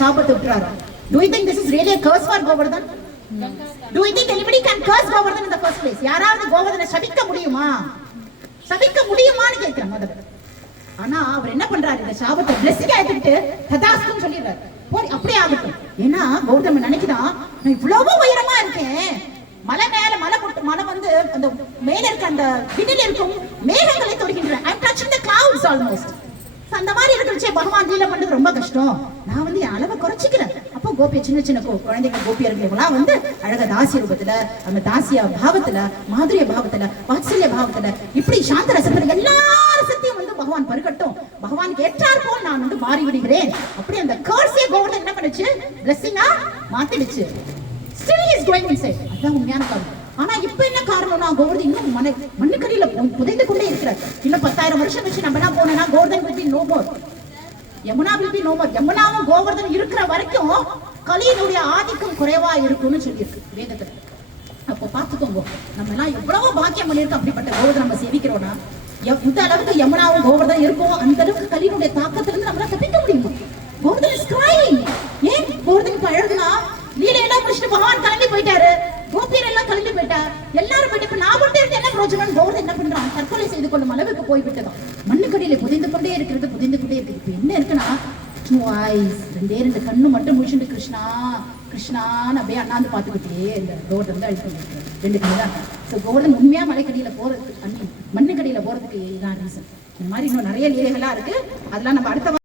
சாபத்தை விட்டுறாரு. Do you think this is really a curse for Govardhan? Do you think anybody can curse Govardhan in the first place? யாராவது கோவர்தனை சபிக்க முடியுமா? சபிக்க முடியுமான்னு கேட்கிறேன் முதல்ல. ஆனா அவர் என்ன பண்றாரு, இந்த சாபத்தை பிளெஸிங்கா எடுத்துக்கிட்டு ததாஸ்துன்னு சொல்லிடுறாரு. போய் அப்படியே ஆகட்டும். ஏன்னா கௌதமன் நினைக்கிறான், நான் இவ்வளவு உயரமா இருக்கேன், மலை மேல மலை வந்து அந்த மேல இருக்க அந்த விண்ணில் இருக்கும் மேகங்களை தொடுகின்றேன். I'm touching the clouds almost. அந்த மாதிரி இருக்கிறச்சே பகவான் லீலை பண்றது ரொம்ப கஷ்டம். நான் வந்து என் அளவை குறைச்சிக்கிறேன். அப்போ கோபிய சின்ன சின்ன குழந்தைங்க கோபியர்களெல்லாம் வந்து அழக தாசிய ரூபத்துல, அந்த தாசிய பாவத்துல, மாதுரிய பாவத்துல, வாத்சல்ய பாவத்துல, இப்படி சாந்த ரசத்துல எல்லா ரசத்தையும் வந்து பகவான் பருகட்டும், பகவானுக்கு ஏற்றார் போல் நான் வந்து மாறி விடுகிறேன். அப்படி அந்த கர்சிய கோவர்தன் என்ன பண்ணுச்சு, பிளெஸிங்கா மாத்திடுச்சு. Still he is going inside. அதான் உண்மையான காரணம். ஆனா இப்ப என்ன காரணம்னா, கோவர்தன் இன்னும் மண்ணுக்கடியில புதைந்து கொண்டே இருக்கிறார். இன்னும் 10,000 வருஷம் வச்சு நம்ம எல்லாம் போனா Govardhan will be no more. Yamuna will be no more. யமுனாவும் Govardhan இருக்கிற வரைக்கும் கலியினுடைய ஆதிக்கம் குறைவா இருக்கும்னு சொல்லியிருக்கு வேதத்துல. அப்போ பாத்துக்கோங்க, நம்ம எல்லாம் எவ்வளவு பாக்கியம் பண்ணியிருக்கோம். அப்படிப்பட்ட கோவர்தன் நம்ம சேவிக்கிறோம்னா, இந்த அளவுக்கு யமுனாவும் கோவர்தன் இருக்கும், அந்த அளவுக்கு கலியினுடைய தாக்கத்துல இருந்து நம்மளால தப்பிக்க முடியுமா? Govardhan is crying. ஏன் கோவர்தன் இப்ப அழுதுனா, லீலையெல்லாம் முடிச்சுட்டு பகவான் கிளம்பி போயிட்டாரு, கோபியர் எல்லாம் கிளம்பி போயிட்டார், எல்லாரும் போயிட்டு இப்ப நான் மட்டும் இருந்து என்ன பிரோஜனம்? கோவர்தன் என்ன பண்றான், தற்கொலை செய்து கொள்ளும் அளவுக்கு போய்விட்டதான். மண்ணுக்கடியில புதைந்து கொண்டே இருக்கிறது. இப்ப என்ன இருக்குன்னா, 2 eyes, 2 கண்ணு மட்டும் முடிச்சுட்டு கிருஷ்ணா கிருஷ்ணான்னு அப்படியே அண்ணாந்து பார்த்துக்கிட்டே இந்த கோவர்தன் தான் அழிச்சு 2 கண்ணு தான். ஸோ கோவர்தன் உண்மையா மலைக்கடியில போறதுக்கு, மண்ணுக்கடியில போறதுக்கு இதுதான் ரீசன். இந்த மாதிரி இன்னும் நிறைய லீலைகளா இருக்கு. அதெல்லாம் நம்ம அடுத்த